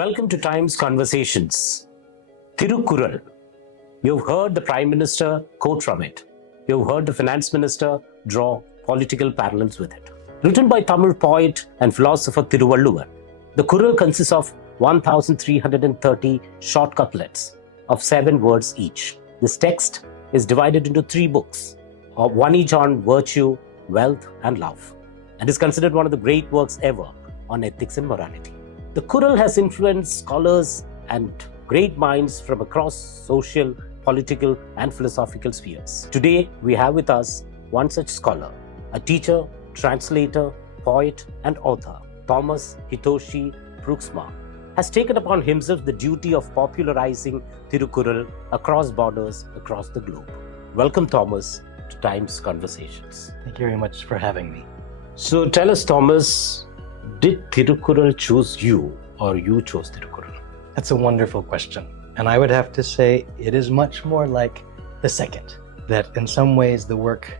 Welcome to Times Conversations. Thirukkural. You've heard the Prime Minister quote from it. You've heard the Finance Minister draw political parallels with it. Written by Tamil poet and philosopher Thirukkural, the Kural consists of 1,330 short couplets of 7 words each. This text is divided into 3 books, one each on virtue, wealth, and love, and is considered one of the great works ever on ethics and morality. The Kural has influenced scholars and great minds from across social, political, and philosophical spheres. Today, we have with us one such scholar, a teacher, translator, poet, and author. Thomas Hitoshi Pruiksma has taken upon himself the duty of popularizing Thirukkural across borders, across the globe. Welcome, Thomas, to Times Conversations. Thank you very much for having me. So tell us, Thomas, did Thirukkural choose you or you chose Thirukkural? That's a wonderful question. And I would have to say it is much more like the second, that in some ways the work,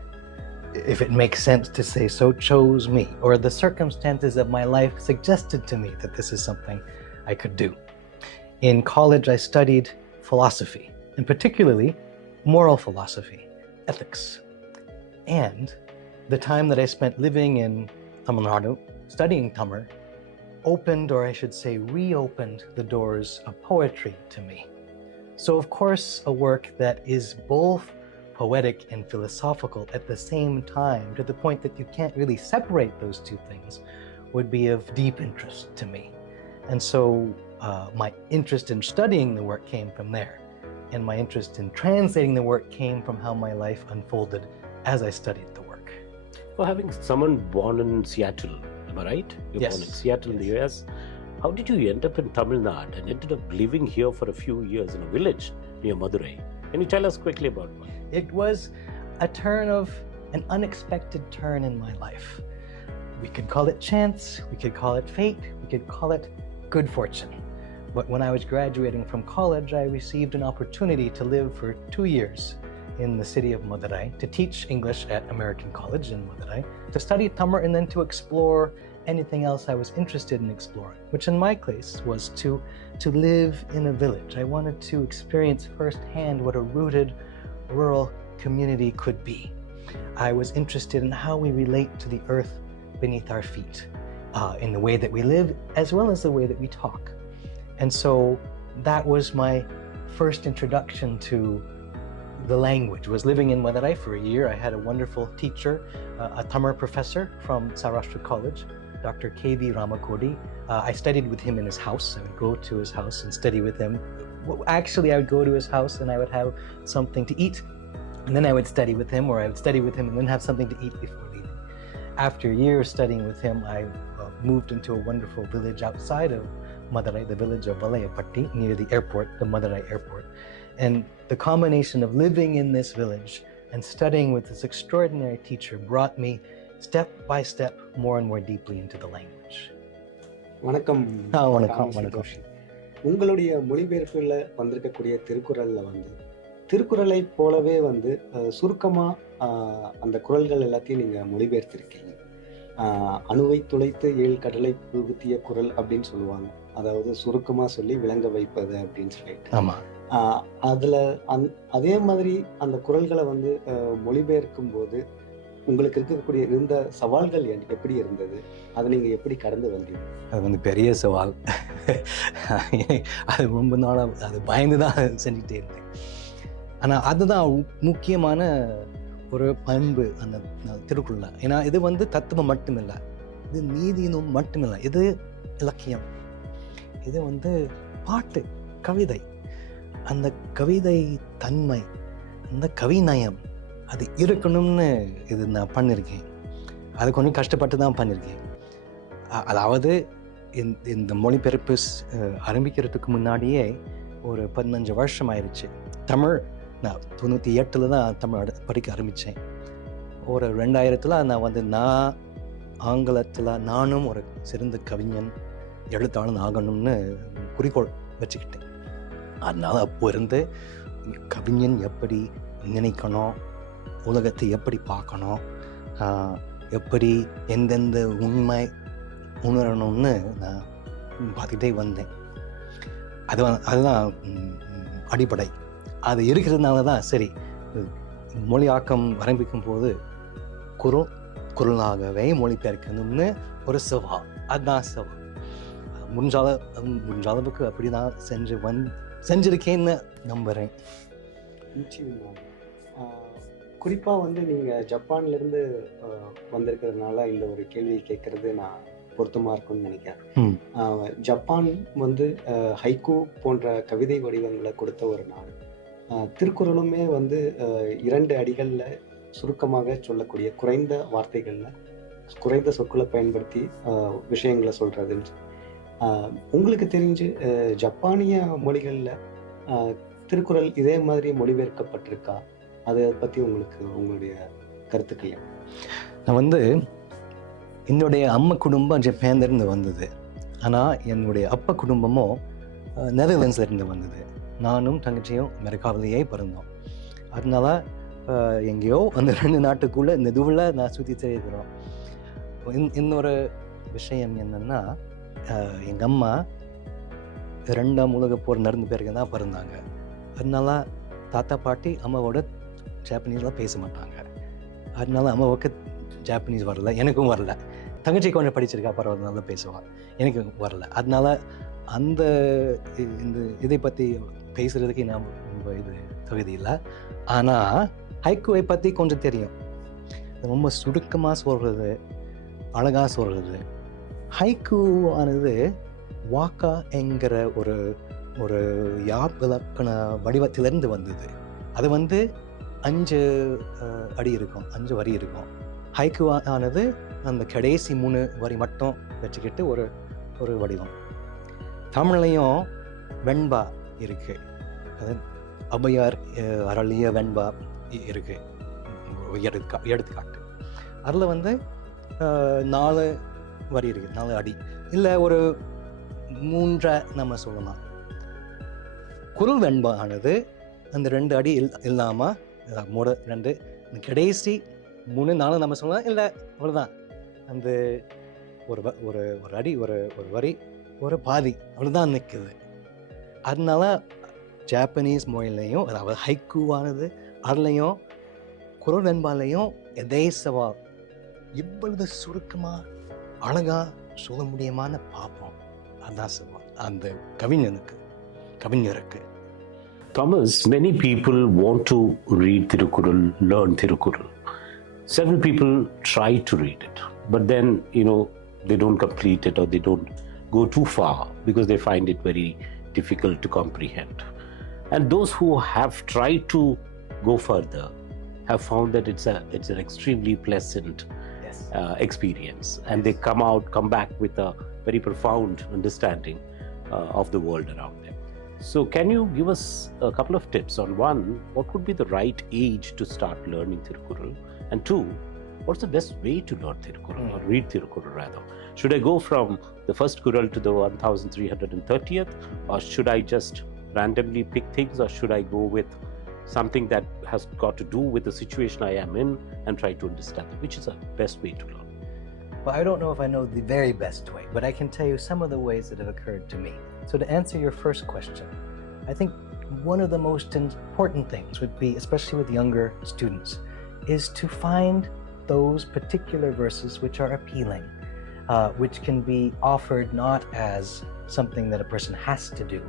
if it makes sense to say so, chose me, or the circumstances of my life suggested to me that this is something I could do. In college, I studied philosophy, and particularly moral philosophy, ethics. And the time that I spent living in Tamil Nadu, studying Tamil, opened, or I should say reopened, the doors of poetry to me. So of course, a work that is both poetic and philosophical at the same time, to the point that you can't really separate those two things, would be of deep interest to me. And so my interest in studying the work came from there. And my interest in translating the work came from how my life unfolded as I studied the work. For having someone born in Seattle, am I right? You're Yes. born in Seattle, in the US. How did you end up in Tamil Nadu and ended up living here for a few years in a village near Madurai? Can you tell us quickly about that? It was an unexpected turn in my life. We could call it chance, we could call it fate, we could call it good fortune. But when I was graduating from college, I received an opportunity to live for 2 years in the city of Madurai, to teach English at American College in Madurai, to study Tamil, and then to explore anything else I was interested in exploring, which in my case was to live in a village. I wanted to experience firsthand what a rooted rural community could be. I was interested in how we relate to the earth beneath our feet, in the way that we live, as well as the way that we talk. And so that was my first introduction to the language. Was living in Madurai for a year. I had a wonderful teacher, a Tamil professor from Saurashtra College, Dr. K.V. Ramakodi. I studied with him in his house. I would go to his house and study with him. Actually, I would go to his house and I would have something to eat, and then I would study with him, or I would study with him and then have something to eat before leaving. After years studying with him, I moved into a wonderful village outside of Madurai, the village of Valayapatti, near the airport, the Madurai airport. And the combination of living in this village and studying with this extraordinary teacher brought me step by step more and more deeply into the language. வணக்கம். வணக்கம். உங்களுடைய மொழிபெயர்ப்பில் வந்திருக்கக்கூடிய திருக்குறளில் திருக்குறளை போலவே சுருக்கமாக அந்த குறள்கள் எல்லாத்தையும் நீங்கள் மொழிபெயர்த்திருக்கீங்க. அணுவை துளைத்து 7 கடலை புகுத்திய குறள் அப்படின்னு சொல்லுவாங்க. அதாவது சுருக்கமாக சொல்லி விளங்க வைப்பது அப்படின்னு சொல்லிட்டு. ஆமாம். அதில் அதே மாதிரி அந்த குறள்களை மொழிபெயர்க்கும் போது உங்களுக்கு இருக்கக்கூடிய இருந்த சவால்கள் எப்படி இருந்தது? அதை நீங்கள் எப்படி கடந்து வந்தீங்க? அது பெரிய சவால். அது ரொம்ப நாளாக அது பயந்து தான் செஞ்சுட்டே இருந்தேன். ஆனால் அதுதான் முக்கியமான ஒரு பண்பு அந்த திருக்குறள். ஏன்னா இது தத்துவம் மட்டுமில்லை, இது நீதியும் மட்டுமில்லை, இது இலக்கியம், இது பாட்டு, கவிதை. அந்த கவிதை தன்மை, அந்த கவிநயம் அது இருக்கணும்னு இது நான் பண்ணியிருக்கேன். அது கொஞ்சம் கஷ்டப்பட்டு தான் பண்ணியிருக்கேன். அதாவது இந்த மொழிபெயர்ப்பு ஆரம்பிக்கிறதுக்கு முன்னாடியே ஒரு 15 வருஷம் ஆயிடுச்சு. தமிழ் நான் 98 தான் தமிழ் படிக்க ஆரம்பித்தேன். ஒரு 2000 நான் ஆங்கிலத்தில் நானும் ஒரு சிறந்த கவிஞன், எழுத்தாளன் ஆகணும்னு குறிக்கோள் வச்சுக்கிட்டேன். அதனால் அப்போ இருந்து கவிஞன் எப்படி நினைக்கணும், உலகத்தை எப்படி பார்க்கணும், எப்படி எந்தெந்த உண்மை உணரணும்னு நான் பார்த்துக்கிட்டே வந்தேன். அதுதான் அடிப்படை. அது இருக்கிறதுனால தான் சரி மொழியாக்கம் ஆரம்பிக்கும் போது குரலாகவே மொழிபெயர்க்கணும்னு ஒரு சவால். அதுதான் சவால். முடிஞ்ச அளவுக்கு அப்படி தான் செஞ்சிருக்கேன்னு நம்புகிறேன். நிச்சயமா. குறிப்பாக வந்து நீங்கள் ஜப்பான்லேருந்து வந்திருக்கிறதுனால இந்த ஒரு கேள்வியை கேட்குறது நான் பொருத்தமாக இருக்கும்னு நினைக்கிறேன். ஜப்பான் வந்து ஹைக்கூ போன்ற கவிதை வடிவங்களை கொடுத்த ஒரு நாடு. திருக்குறளுமே வந்து 2 அடிகளில் சுருக்கமாக சொல்லக்கூடிய குறைந்த வார்த்தைகளில் குறைந்த சொற்களை பயன்படுத்தி விஷயங்களை சொல்கிறதுன்னு உங்களுக்கு தெரிஞ்சு ஜப்பானிய மொழிகளில் திருக்குறள் இதே மாதிரி மொழிபெயர்க்கப்பட்டிருக்கா? அதை பற்றி உங்களுடைய கருத்துக்கள்? நான் வந்து என்னுடைய அம்மா குடும்பம் ஜப்பான்லேருந்து வந்தது. ஆனால் என்னுடைய அப்பா குடும்பமும் நெதர்லாண்ட்ஸ்லேருந்து வந்தது. நானும் தங்கச்சியும் அமெரிக்காவிலேயே பிறந்தோம். அதனால எங்கேயோ அந்த 2 நாட்டுக்குள்ளே இந்த இதுவில் நான் சுற்றி தெரிவிக்கிறோம். இன்னொரு விஷயம் என்னென்னா, எங்கள் அம்மா 2ஆம் உலகப் போர் நடந்த பிறகு தான் பிறந்தாங்க. அதனால தாத்தா பாட்டி அம்மாவோட ஜாப்பனீஸ்லாம் பேச மாட்டாங்க. அதனால அம்மாவுக்கு ஜாப்பனீஸ் வரல, எனக்கும் வரல. தங்கச்சி கொஞ்சம் படிச்சிருக்கா, பரவாயில்ல பேசுவாள், எனக்கு வரல. அதனால அந்த இதை பற்றி பேசுகிறதுக்கு நான் ரொம்ப தகுதி இல்லை. ஆனால் ஹைக்கூவை பற்றி கொஞ்சம் தெரியும். ரொம்ப சுருக்கமாக சொல்கிறது, அழகாக சொல்கிறது. ஹைக்கூ ஆனது வாக்கா என்கிற ஒரு யாப்பிலக்கண வடிவத்திலிருந்து வந்தது. அது வந்து 5 அடி இருக்கும், 5 வரி இருக்கும். ஹைக்கூ ஆனது அந்த கடைசி 3 வரி மட்டும் வச்சுக்கிட்டு ஒரு வடிவம். தமிழ்லையும் வெண்பா இருக்கு. அது ஔவையார் அருளிய வெண்பா இருக்கு, எடுத்துக்காட்டு. அதில் வந்து 4 வரி இருக்கு, 4 அடி இல்லை ஒரு 3 நம்ம சொல்லலாம். குரல் வெண்பா ஆனது அந்த 2 அடி இல்லாமல் 2 கடைசி 3 4 நம்ம சொல்லலாம். இல்லை அவ்வளோதான், அந்த ஒரு அடி ஒரு வரி ஒரு பாதி அவ்வளோதான் நிற்குது. அதனால ஜாப்பனீஸ் மொழிலையும், அதாவது ஹைக்கூவானது அதுலேயும் குரல் வெண்பாலையும் எதே சவால் இவ்வளவு சுருக்கமாக அழகாக சொல்ல முடியுமான்னு பார்ப்போம். அதுதான் சவால் அந்த கவிஞருக்கு. Thomas, many people want to read Thirukkural, learn Thirukkural. Several people try to read it, but then, they don't complete it or they don't go too far because they find it very difficult to comprehend. And those who have tried to go further have found that it's an extremely pleasant experience, and they come back with a very profound understanding of the world around them. So can you give us a couple of tips on, one, what would be the right age to start learning Thirukkural, and 2, what's the best way to learn Thirukkural or read Thirukkural rather? Should I go from the first Kural to the 1330th, or should I just randomly pick things, or should I go with something that has got to do with the situation I am in and try to understand it? Which is the best way to learn? Well, I don't know if I know the very best way, but I can tell you some of the ways that have occurred to me. So to answer your first question, I think one of the most important things would be, especially with younger students, is to find those particular verses which are appealing, which can be offered not as something that a person has to do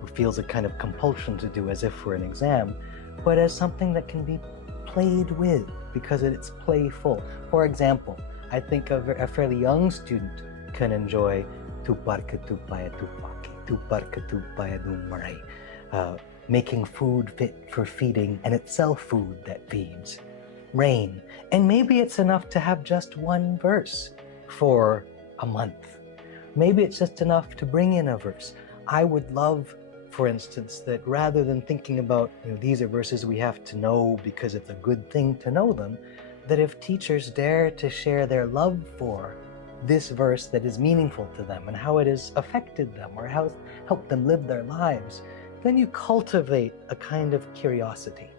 or feels a kind of compulsion to do as if for an exam, but as something that can be played with because it's playful. For example, I think a fairly young student can enjoy Tu parka tu paya tu paki, tu parka tu paya tu marai, making food fit for feeding and itself food that feeds. Rain. And maybe it's enough to have just one verse for a month. Maybe it's just enough to bring in a verse. I would love, for instance, that rather than thinking about, these are verses we have to know because it's a good thing to know them, that if teachers dare to share their love for this verse that is meaningful to them and how it has affected them or how it's helped them live their lives, then you cultivate a kind of curiosity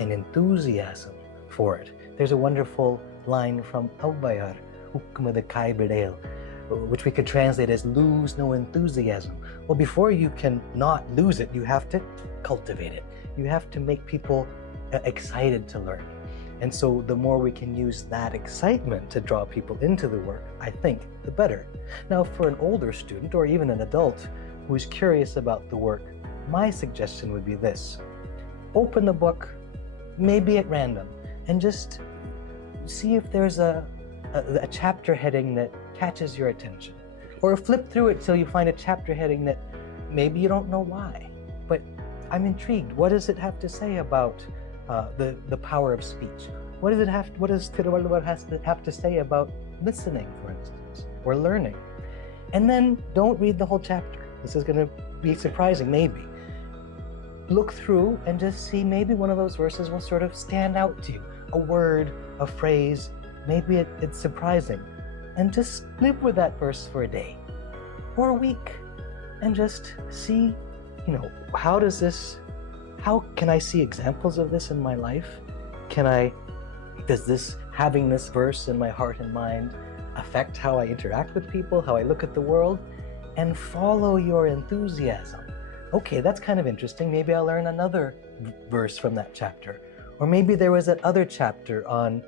and enthusiasm for it. There's a wonderful line from Avbayar, Hukmada Kai Bidale, which we could translate as lose no enthusiasm. Well, before you can not lose it, you have to cultivate it. You have to make people excited to learn. And so the more we can use that excitement to draw people into the work, I think, the better. Now, for an older student or even an adult who's curious about the work, my suggestion would be this. Open the book, maybe at random, and just see if there's a chapter heading that catches your attention. Or flip through it till you find a chapter heading that maybe you don't know why, but I'm intrigued. What does it have to say about the power of speech? What does Thirukkural have to say about listening, for instance, or learning? And then don't read the whole chapter. This is going to be surprising, maybe. Look through and just see maybe one of those verses will sort of stand out to you. A word, a phrase, maybe it's surprising. And just live with that verse for a day or a week and just see, how can I see examples of this in my life? Does having this verse in my heart and mind affect how I interact with people, how I look at the world? And follow your enthusiasm. Okay, that's kind of interesting. Maybe I'll learn another verse from that chapter. Or maybe there was that other chapter on,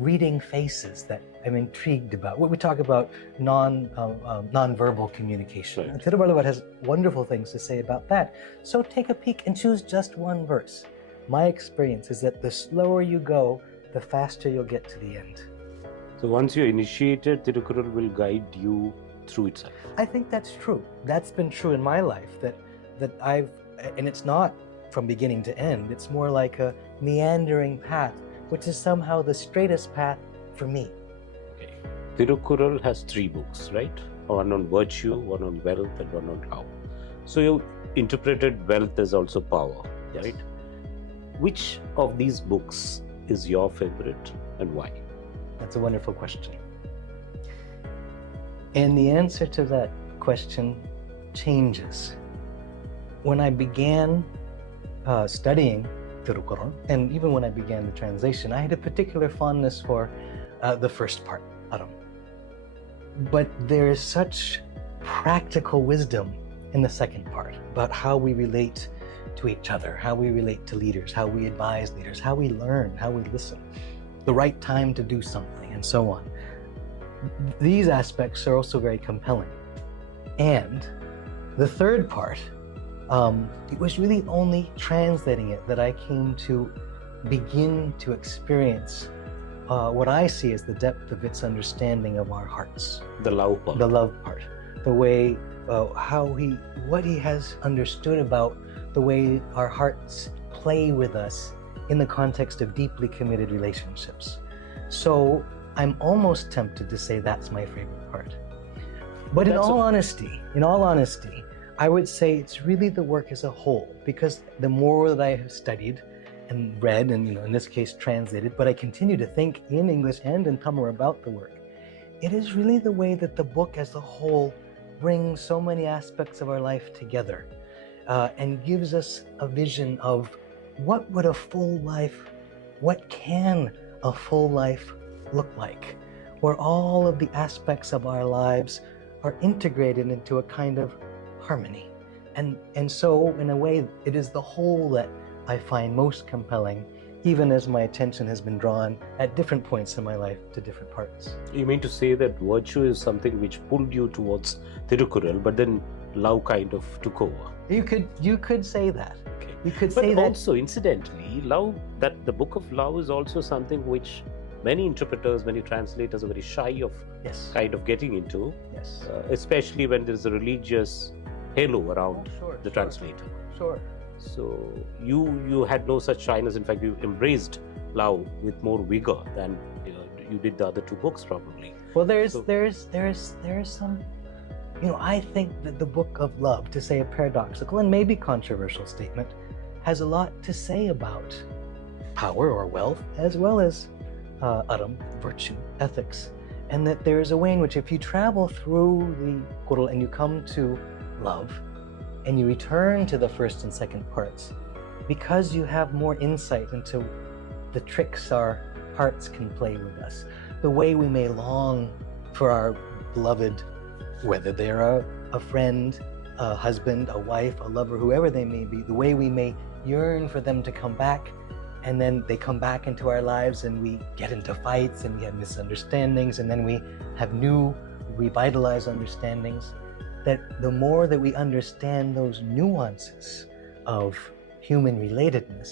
reading faces that I'm intrigued about. We talk about non-verbal communication. Right. Thirukkural has wonderful things to say about that. So take a peek and choose just one verse. My experience is that the slower you go, the faster you'll get to the end. So once you're initiated, Thirukkural will guide you through itself. I think that's true. That's been true in my life, that I've, and it's not from beginning to end, it's more like a meandering path, which is somehow the straightest path for me. Okay. Thirukkural has 3 books, right? One on virtue, one on wealth, and one on love. So you interpreted wealth as also power, Yes. right? Which of these books is your favorite and why? That's a wonderful question. And the answer to that question changes. When I began studying Thirukkural, and even when I began the translation, I had a particular fondness for the first part, Aram. But there is such practical wisdom in the second part about how we relate to each other, how we relate to leaders, how we advise leaders, how we learn, how we listen, the right time to do something, and so on. These aspects are also very compelling. And the third part, it was really only translating it that I came to begin to experience what I see as the depth of its understanding of our hearts. The love part. The love part. The way, what he has understood about the way our hearts play with us in the context of deeply committed relationships. So I'm almost tempted to say that's my favorite part. But in all honesty, I would say it's really the work as a whole, because the more that I have studied and read and, in this case translated, but I continue to think in English and in Tamil about the work, it is really the way that the book as a whole brings so many aspects of our life together and gives us a vision of what can a full life look like, where all of the aspects of our lives are integrated into a kind of harmony. And so, in a way, it is the whole that I find most compelling, even as my attention has been drawn at different points in my life to different parts. You mean to say that virtue is something which pulled you towards Thirukkural, but then love kind of took over? You could say that. Okay. You could But say that. also, incidentally, love, that the book of love is also something which many interpreters, when you translate, are very shy of Yes. kind of getting into, Yes. especially when there's a religious halo around Sure, the translator. Sure. So you had no such shyness. In fact, you embraced love with more vigor than you did the other 2 books, probably. Well, there is some, I think that the book of love, to say a paradoxical and maybe controversial statement, has a lot to say about power or wealth, as well as aram, virtue, ethics, and that there is a way in which if you travel through the Qur'an and you come to love, and you return to the first and second parts, because you have more insight into the tricks our hearts can play with us, the way we may long for our beloved, whether they're a friend, a husband, a wife, a lover, whoever they may be, the way we may yearn for them to come back, and then they come back into our lives and we get into fights and we have misunderstandings, and then we have new revitalized understandings. That the more that we understand those nuances of human relatedness,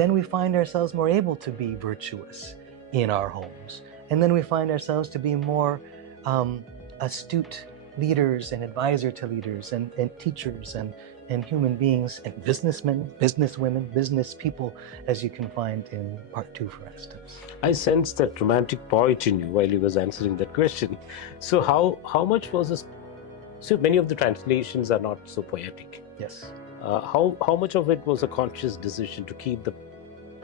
then we find ourselves more able to be virtuous in our homes. And then we find ourselves to be more astute leaders and advisor to leaders and teachers and human beings and businessmen, businesswomen, business people, as you can find in part 2, for instance. I sensed that romantic poet in you while you was answering that question. So how much was this? So many of the translations are not so poetic. Yes. How much of it was a conscious decision to keep the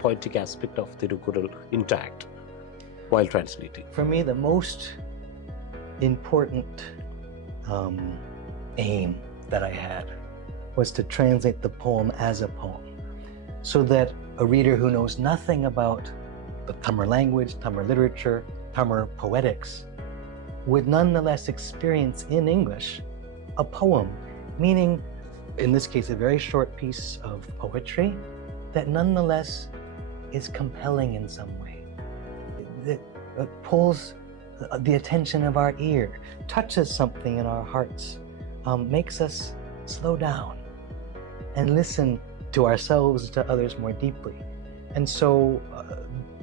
poetic aspect of Thirukkural intact while translating? For me, the most important aim that I had was to translate the poem as a poem, so that a reader who knows nothing about the Tamil language, Tamil literature, Tamil poetics would nonetheless experience in English a poem, meaning, in this case, a very short piece of poetry that nonetheless is compelling in some way. That pulls the attention of our ear, touches something in our hearts, makes us slow down and listen to ourselves, to others more deeply. And so,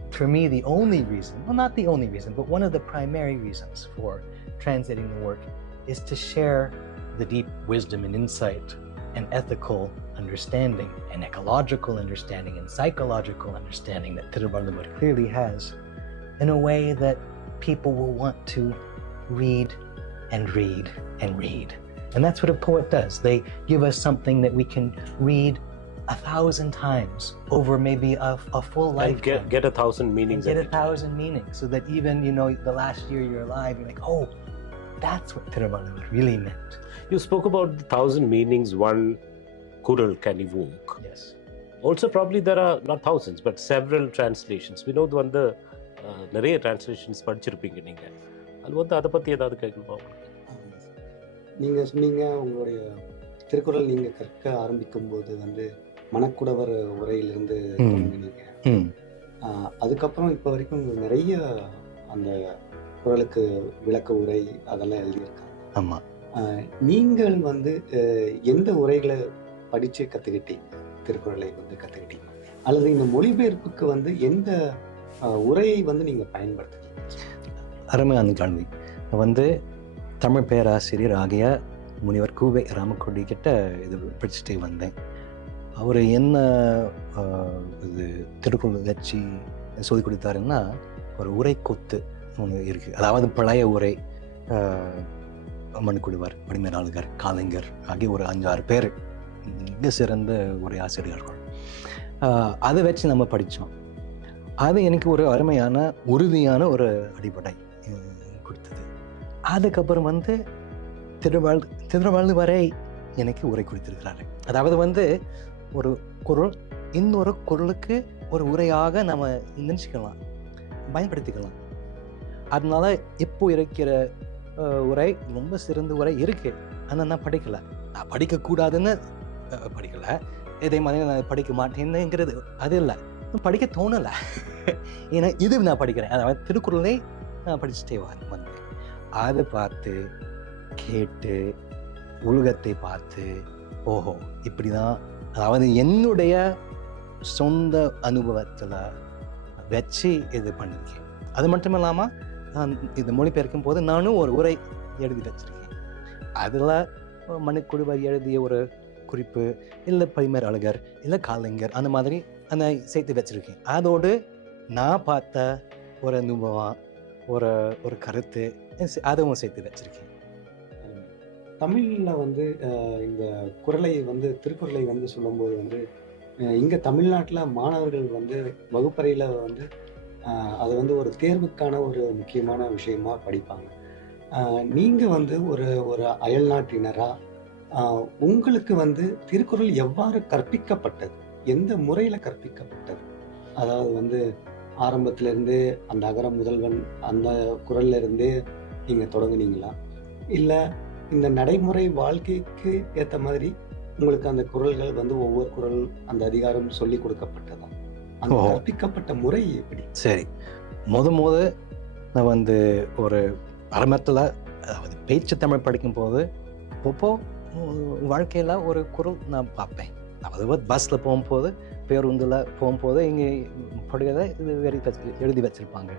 for me, the only reason, well, not the only reason, but one of the primary reasons for translating the work is to share the deep wisdom and insight and ethical understanding and ecological understanding and psychological understanding that Thiruvallur clearly has, in a way that people will want to read and read and read. And that's what a poet does. They give us something that we can read 1,000 times over maybe a full lifetime. And get 1,000 meanings. Get 1,000 meanings, so that even, the last year you're alive, you're like, oh, that's what Thiruvallur really meant. You spoke about the 1,000 meanings one kural can evoke. Yes. Also, probably there are not thousands, but several translations. We know the நிறைய translations படிச்சிருப்பீங்க நீங்க. அது அதை பத்தி ஏதாவது கேட்கணுமா? நீங்கள் சொன்னீங்க, உங்களுடைய திருக்குறள் நீங்கள் கற்க ஆரம்பிக்கும் போது மணக்குடவர் உரையிலிருந்து தொடங்கினீங்க. அதுக்கப்புறம் இப்போ வரைக்கும் நிறைய அந்த குறளுக்கு விளக்க உரை அதெல்லாம் எழுதியிருக்காங்க. ஆமாம். நீங்கள் எந்த உரைகளை படித்து கற்றுக்கிட்டீங்க? திருக்குறளை கற்றுக்கிட்டீங்க, அல்லது இந்த மொழிபெயர்ப்புக்கு எந்த உரையை நீங்கள் பயன்படுத்துறீங்க? அருமையான கேள்வி. தமிழ் பேராசிரியர் ஆகிய முனிவர் கூவை ராமக்கொடி கிட்ட இது படிச்சுட்டே வந்தேன். அவர் என்ன இது திருக்குறள் வச்சு சொல்லிக் கொடுத்தாருன்னா, ஒரு உரை கொத்து ஒன்று இருக்குது. அதாவது பழைய உரை, மணிக்குடுவர், வடிமேலாளர், காலைஞர் ஆகிய ஒரு 5-6 பேர் மிக சிறந்த உரை ஆசிரியர்கள். அதை வச்சு நம்ம படித்தோம். அது எனக்கு ஒரு அருமையான உறுதியான ஒரு அடிப்படை கொடுத்தது. அதுக்கப்புறம் திருவள்ளுவரை எனக்கு உரை கொடுத்திருக்கிறாரு. அதாவது ஒரு குறள் இன்னொரு குறளுக்கு ஒரு உரையாக நம்ம நினச்சிக்கலாம், பயன்படுத்திக்கலாம். அதனால இப்போ இருக்கிற உரை ரொம்ப சிறந்த உரை இருக்கு. ஆனால் நான் படிக்கலை. நான் படிக்கக்கூடாதுன்னு படிக்கலை, இதே மாதிரி நான் படிக்க மாட்டேன்னுங்கிறது அது இல்லை, படிக்க தோணலை. ஏன்னா இது நான் படிக்கிறேன், அதாவது திருக்குறளை நான் படிச்சுட்டே வந்தேன். அதை பார்த்து கேட்டு உலகத்தை பார்த்து, ஓஹோ இப்படி தான், அதாவது என்னுடைய சொந்த அனுபவத்தில் வச்சு இது பண்ணியிருக்கேன். அது மட்டும் இல்லாமல் நான் இது மொழிபெயர்க்கும் போது நானும் ஒரு உரை எழுதி வச்சிருக்கேன். அதில் மணிக்குடுவர் எழுதிய ஒரு குறிப்பு, இல்லை பரிமேர் அழகர், இல்லை காலைஞர், அந்த மாதிரி அந்த சேர்த்து வச்சுருக்கேன். அதோடு நான் பார்த்த ஒரு அனுபவம், ஒரு கருத்து, அதுவும் சேர்த்து வச்சுருக்கேன். தமிழில் இந்த குறளை திருக்குறளை சொல்லும்போது இங்கே தமிழ்நாட்டில் மாணவர்கள் வகுப்பறையில் அது ஒரு தேர்வுக்கான ஒரு முக்கியமான விஷயமா படிப்பாங்க. நீங்கள் ஒரு அயல் நாட்டினராக உங்களுக்கு திருக்குறள் எவ்வாறு கற்பிக்கப்பட்டது, எந்த முறையில் கற்பிக்கப்பட்டது? அதாவது ஆரம்பத்திலேருந்து அந்த அகர முதல்வன் அந்த குறள்ல இருந்தே நீங்கள் தொடங்குனீங்களா? இல்லை இந்த நடைமுறை வாழ்க்கைக்கு ஏற்ற மாதிரி உங்களுக்கு அந்த குறள்கள் வந்து ஒவ்வொரு குறள் அந்த அதிகாரம் சொல்லி கொடுக்கப்பட்டதா? அந்த கற்பிக்கப்பட்ட முறை எப்படி? சரி, முத நான் வந்து ஒரு ஆரம்பத்தில் அதாவது பேச்சு தமிழ் படிக்கும்போது அப்பப்போ வாழ்க்கையில் ஒரு குறள் நான் பார்ப்பேன். அதாவது பஸ்ஸில் போகும்போது, பேருந்தில் போகும்போது இங்கே படிக்கிறத இது எழுதி வச்சுருப்பாங்க,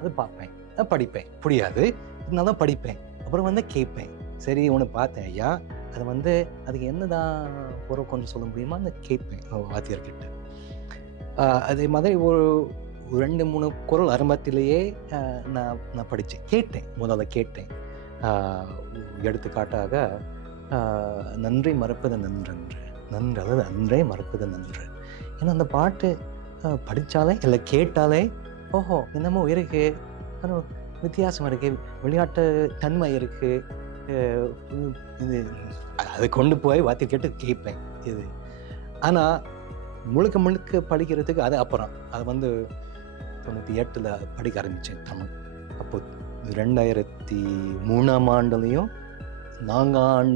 அது பார்ப்பேன், அது படிப்பேன். புரியாது, இருந்தாலும் படிப்பேன். அப்புறம் வந்து கேட்பேன். சரி ஒன்று பார்த்தேன் ஐயா, அது வந்து அதுக்கு என்னதான் பொருள் கொண்டு சொல்ல முடியுமா கேட்பேன் வாத்தியார்கிட்ட. அதே மாதிரி ஒரு 2-3 குறள் ஆரம்பத்திலேயே நான் படித்தேன், கேட்டேன். முதல்ல கேட்டேன். எடுத்துக்காட்டாக நன்றி மறப்பது நன்றன்று, நன்று அதாவது அன்றே மறப்பது நன்று. ஏன்னா அந்த பாட்டு படித்தாலே இல்லை கேட்டாலே ஓஹோ என்னமோ இருக்கு, ஆனால் வித்தியாசம் இருக்கு, விளையாட்டு தன்மை இருக்கு, இது அதை கொண்டு போய் வாத்தி கேட்டு கேட்பேன் இது. ஆனால் முழுக்க படிக்கிறதுக்கு அது அப்புறம் அது வந்து 98 படிக்க ஆரம்பித்தேன் தமிழ். அப்போ 2003 ஆண்டுலேயும் 4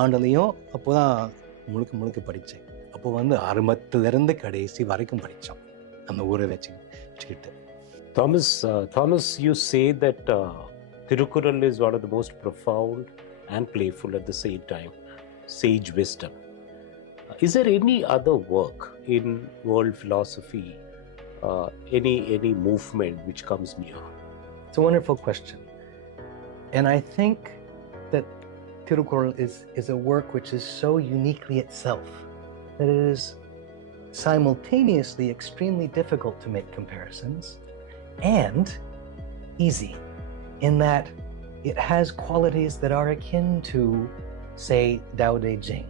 ஆண்டுலேயும் அப்போ தான் முழுக்க படித்தேன். அப்போ வந்து ஆரம்பத்திலிருந்து கடைசி வரைக்கும் படித்தோம் அந்த ஊரை வச்சுக்கிட்டு. Thomas, you say that Thirukkural is one of the most profound and playful at the same time, sage wisdom. Is there any other work in world philosophy, any movement which comes near? It's a wonderful question. And I think that Thirukkural is a work which is so uniquely itself that it is simultaneously extremely difficult to make comparisons and easy, in that it has qualities that are akin to, say, Tao Te Ching,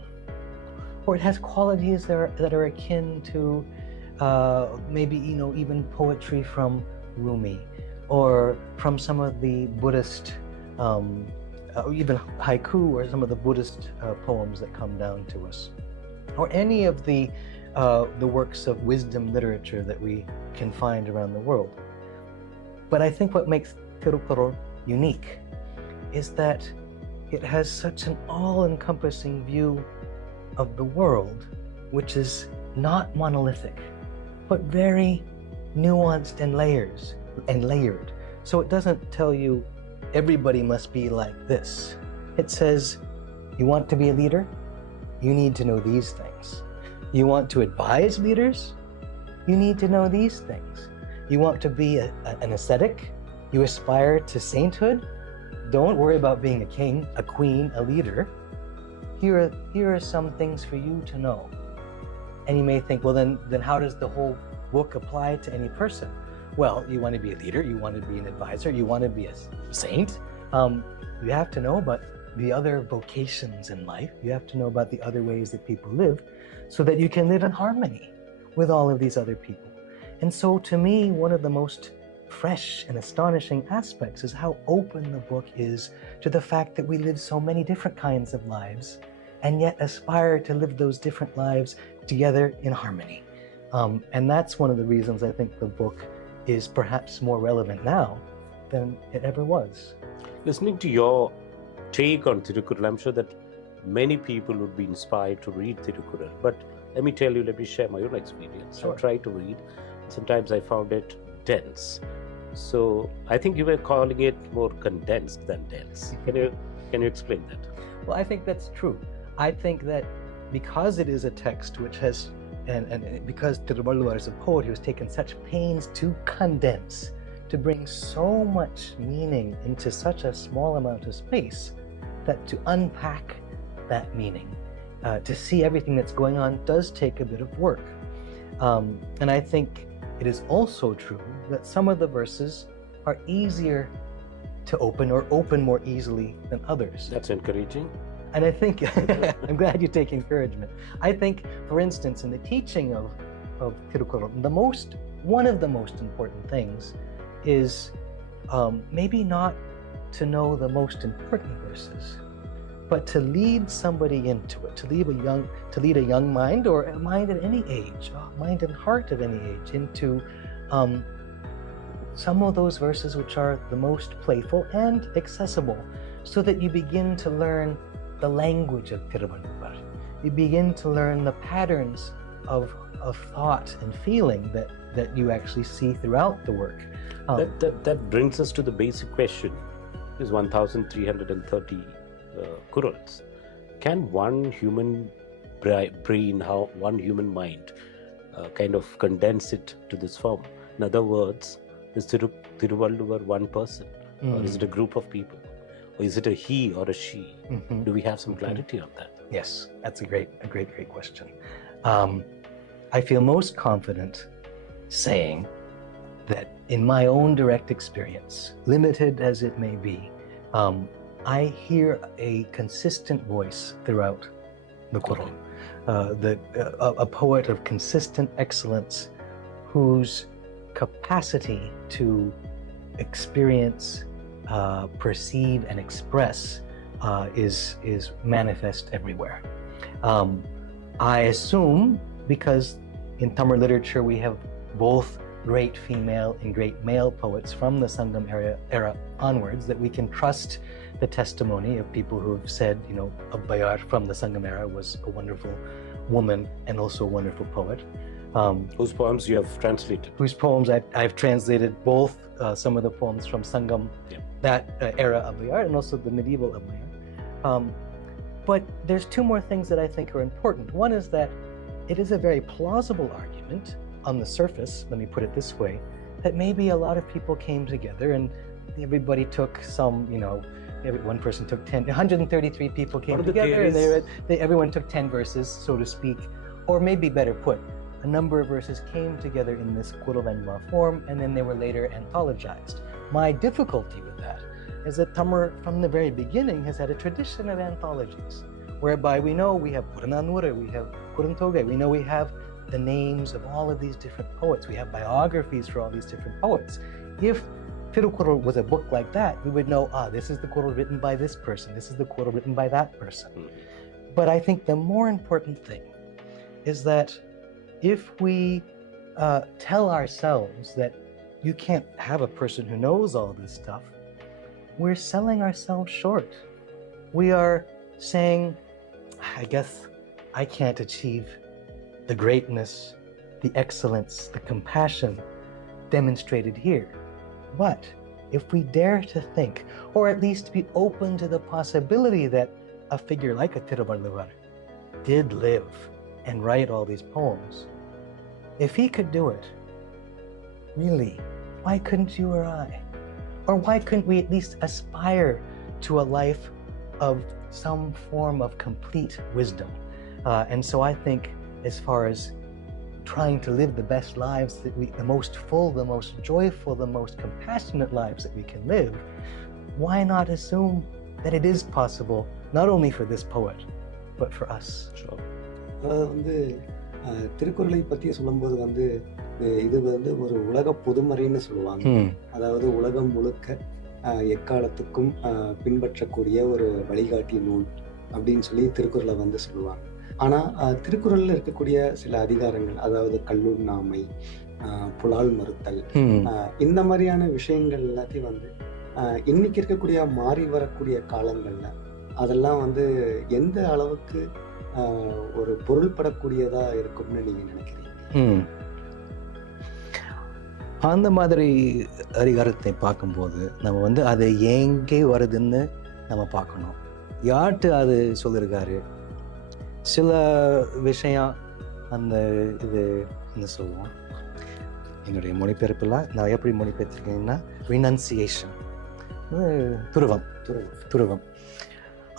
or it has qualities that are akin to maybe even poetry from Rumi, or from some of the Buddhist, even haiku, or some of the Buddhist poems that come down to us, or any of the works of wisdom literature that we can find around the world. But I think what makes Thirukkural unique is that it has such an all-encompassing view of the world, which is not monolithic, but very nuanced and layered. So it doesn't tell you everybody must be like this. It says, you want to be a leader? You need to know these things. You want to advise leaders? You need to know these things. You want to be an ascetic? You aspire to sainthood? Don't worry about being a king, a queen, a leader. Here are some things for you to know. And you may think, well, then how does the whole book apply to any person? Well, you want to be a leader, you want to be an advisor, you want to be a saint. You have to know about the other vocations in life. You have to know about the other ways that people live so that you can live in harmony with all of these other people. And so to me, one of the most fresh and astonishing aspects is how open the book is to the fact that we live so many different kinds of lives and yet aspire to live those different lives together in harmony. And that's one of the reasons I think the book is perhaps more relevant now than it ever was. Listening to your take on Thirukkural, I'm sure that many people would be inspired to read Thirukkural. But let me tell you, let me share my own experience. Sure. I tried to read. Sometimes I found it dense. So I think you were calling it more condensed than dense. Can you explain that? Well, I think that's true. I think that because it is a text which has, and because Thiruvallur is a poet who has taken such pains to condense, to bring so much meaning into such a small amount of space, that to unpack that meaning, to see everything that's going on does take a bit of work. And I think it is also true that some of the verses are easier to open or open more easily than others. That's encouraging. And I think, I'm glad you take encouragement. I think, for instance, in the teaching of Thirukkural, one of the most important things is maybe not to know the most important verses, but to lead somebody into it, to lead a young mind, or a mind at any age, a mind and heart of any age, into some of those verses which are the most playful and accessible, so that you begin to learn the language of Thiruvallur. You begin to learn the patterns of thought and feeling that you actually see throughout the work. That brings us to the basic question. There's 1,330 Kurals. Can one human brain, one human mind kind of condense it to this form? In other words, is Thiruvallur one person? Or is it a group of people? Or is it a he or a she? Do we have some clarity on that? Yes, that's a great question. I feel most confident saying that in my own direct experience, limited as it may be, I hear a consistent voice throughout the Kural. A poet of consistent excellence whose capacity to experience, perceive, and express is manifest everywhere. I assume, because in Tamil literature we have both great female and great male poets from the Sangam era onwards, that we can trust the testimony of people who have said, Abbayar from the Sangam era was a wonderful woman and also a wonderful poet. Whose poems you have translated? Whose poems I've translated, both some of the poems from Sangam, that era of Abbayar, and also the medieval Abbayar. But there's two more things that I think are important. One is that it is a very plausible argument on the surface, let me put it this way, that maybe a lot of people came together and everybody took some, one person took 133 people came together and everyone took 10 verses, so to speak. Or maybe better put, a number of verses came together in this Kural form and then they were later anthologized. My difficulty with that is that Tamil from the very beginning has had a tradition of anthologies, whereby we know we have Purananura, we have Kurantogai, we know we have the names of all of these different poets, we have biographies for all these different poets. If Thirukkural was a book like that, we would know, this is the Kural written by this person, this is the Kural written by that person. But I think the more important thing is that if we tell ourselves that you can't have a person who knows all this stuff, we're selling ourselves short. We are saying, I guess I can't achieve the greatness, the excellence, the compassion demonstrated here. But if we dare to think, or at least be open to the possibility that a figure like a Thiruvallur did live and write all these poems, if he could do it, really, why couldn't you or I? Or why couldn't we at least aspire to a life of some form of complete wisdom? And so I think, as far as trying to live the best lives the most full, the most joyful, the most compassionate lives that we can live, why not assume that it is possible, not only for this poet, but for us? Sure. திருக்குறளை பற்றி சொல்லும்போது இது ஒரு உலக பொதுமறைன்னு சொல்லுவாங்க. அதாவது உலகம் முழுக்க எக்காலத்துக்கும் பின்பற்றக்கூடிய ஒரு வழிகாட்டி நூல் அப்படின்னு சொல்லி திருக்குறளை சொல்லுவாங்க. ஆனால் திருக்குறளில் இருக்கக்கூடிய சில அதிகாரங்கள், அதாவது கல்லூர் நாமை, புலால் மறுத்தல், இந்த மாதிரியான விஷயங்கள் எல்லாத்தையும் இன்னைக்கு இருக்கக்கூடிய மாறி வரக்கூடிய காலங்களில் அதெல்லாம் எந்த அளவுக்கு ஒரு பொருள்படக்கூடியதா இருக்கும்னு நீங்க நினைக்கிறீங்க? அந்த மாதிரி அதிகாரத்தை பார்க்கும்போது நம்ம அது எங்கே வருதுன்னு நம்ம பார்க்கணும். யார்கிட்ட அது சொல்லியிருக்காரு? சில விஷயம் இது என்ன சொல்லுவோம், என்னுடைய மொழிபெயர்ப்பில் நான் எப்படி மொழிபெயர்த்திருக்கேன்னா, ரினன்சியேஷன், துருவம்.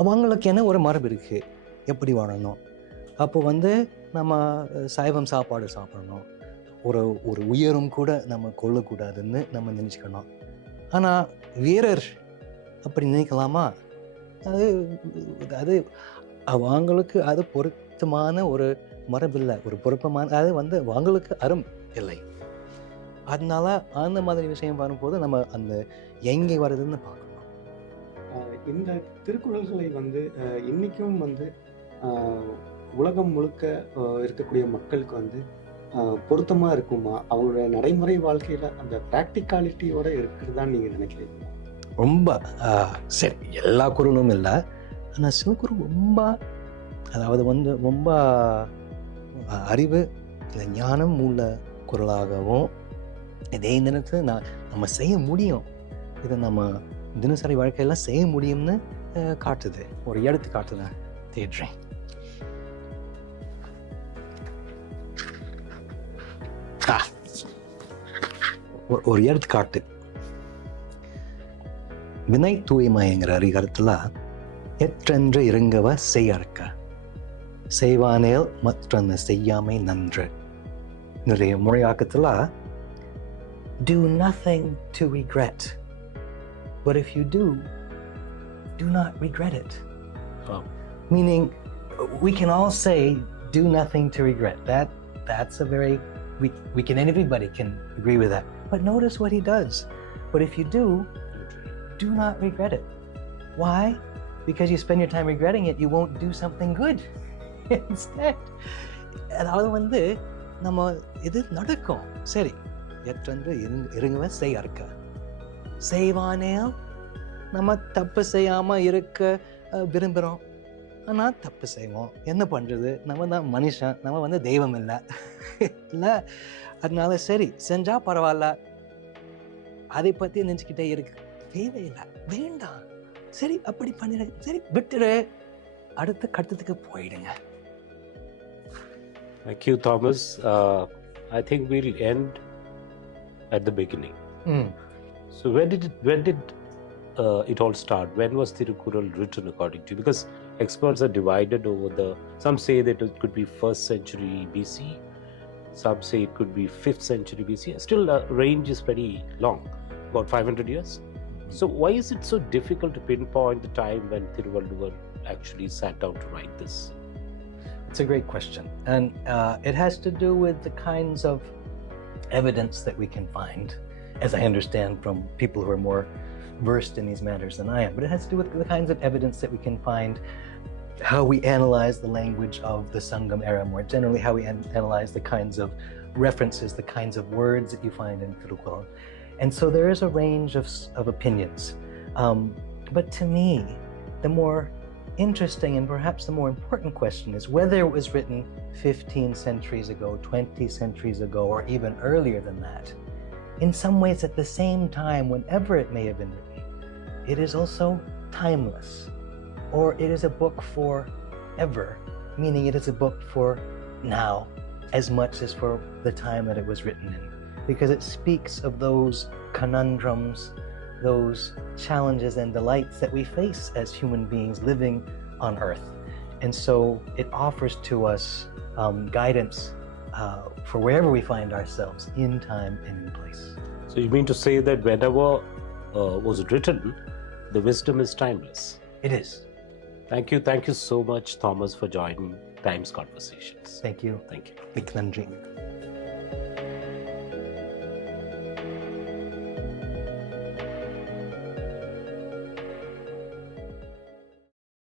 அவங்களுக்கு என்ன ஒரு மரபு இருக்குது, எப்படி வாழணும். அப்போ நம்ம சைவம் சாப்பாடு சாப்பிடணும், ஒரு உயரும் கூட நம்ம கொள்ளக்கூடாதுன்னு நம்ம நினச்சிக்கணும். ஆனால் வீரர் அப்படி நினைக்கலாமா? அது அவங்களுக்கு அது பொருத்தமான ஒரு மரபில்லை, ஒரு பொருத்தமான அது அவங்களுக்கு அறம் இல்லை. அதனால அந்த மாதிரி விஷயம் வரும்போது நம்ம அந்த எங்கே வருதுன்னு பார்க்கணும். இந்த திருக்குறள்களை இன்னைக்கும் உலகம் முழுக்க இருக்கக்கூடிய மக்களுக்கு பொருத்தமாக இருக்குமா? அவங்களுடைய நடைமுறை வாழ்க்கையில் அந்த ப்ராக்டிகாலிட்டியோடு இருக்கிறதான்னு நீங்கள் நினைக்கிறீங்களா? ரொம்ப சரி, எல்லா குரலும் இல்லை, ஆனால் சில குரல் ரொம்ப, அதாவது வந்து ரொம்ப அறிவு இல்லை ஞானம் உள்ள குரலாகவும், இதே நேரத்தில் நம்ம செய்ய முடியும், இதை நம்ம தினசரி வாழ்க்கையெல்லாம் செய்ய முடியும்னு காட்டுது. ஒரு எடுத்துக்காட்டு நான் தேடுறேன். ஒரு எடுத்துக்காட்டு, வினை தூய்மைங்கிற அதிகாரத்தில் எற்றென்று இறங்கவ செய்யறக்க செய்வானேல் மற்றொன்று செய்யாமை நன்று. நிறைய மொழியாக்கத்தில் do nothing to regret, but if you do not regret it. Meaning, we can all say do nothing to regret. That's a very, we can, everybody can agree with that. But notice what he does. But if you do not regret it. Why? Because you spend your time regretting it, you won't do something good instead. அதாவது வந்து நம்ம இது நடக்கும், சரி, எற்றென்று இறங்குவ செய்யறக்க செய்வானே, நம்ம தப்பு செய்யாமல் இருக்க விரும்புகிறோம், ஆனால் தப்பு செய்வோம். என்ன பண்ணுறது, நம்ம தான் மனுஷன், நம்ம வந்து தெய்வம் இல்லை இல்லை. அதனால சரி, செஞ்சால் பரவாயில்ல, அதை பற்றி நினச்சிக்கிட்டே இருக்கு தேவையில்லை, வேண்டாம், சரி அப்படி பண்ணிடு, சரி விட்டுடு, அடுத்த கட்டத்துக்கு போயிடுங்க. Thank you, Thomas. I think we'll end at the beginning. So when did it all start? When was Thirukkural written according to you? Because experts are divided over some say that it could be 1st century BC, some say it could be 5th century BC. Still the range is pretty long, about 500 years. So why is it so difficult to pinpoint the time when Thiruvallur actually sat down to write this? It's a great question, and it has to do with the kinds of evidence that we can find, as I understand from people who are more versed in these matters than I am. But it has to do with the kinds of evidence that we can find, how we analyze the language of the Sangam era more generally, how we analyze the kinds of references, the kinds of words that you find in Thirukkural. And so there is a range of opinions. But to me, the more interesting and perhaps the more important question is whether it was written 15 centuries ago, 20 centuries ago, or even earlier than that. In some ways, at the same time, whenever it may have been written, it is also timeless, or it is a book for ever, meaning it is a book for now as much as for the time that it was written in, because it speaks of those conundrums, those challenges and delights that we face as human beings living on earth. And so it offers to us guidance for wherever we find ourselves in time and in place. So you mean to say that whenever was written, the wisdom is timeless? It is. Thank you so much, Thomas, for joining Times Conversations. Thank you. Thank you. Big nandri.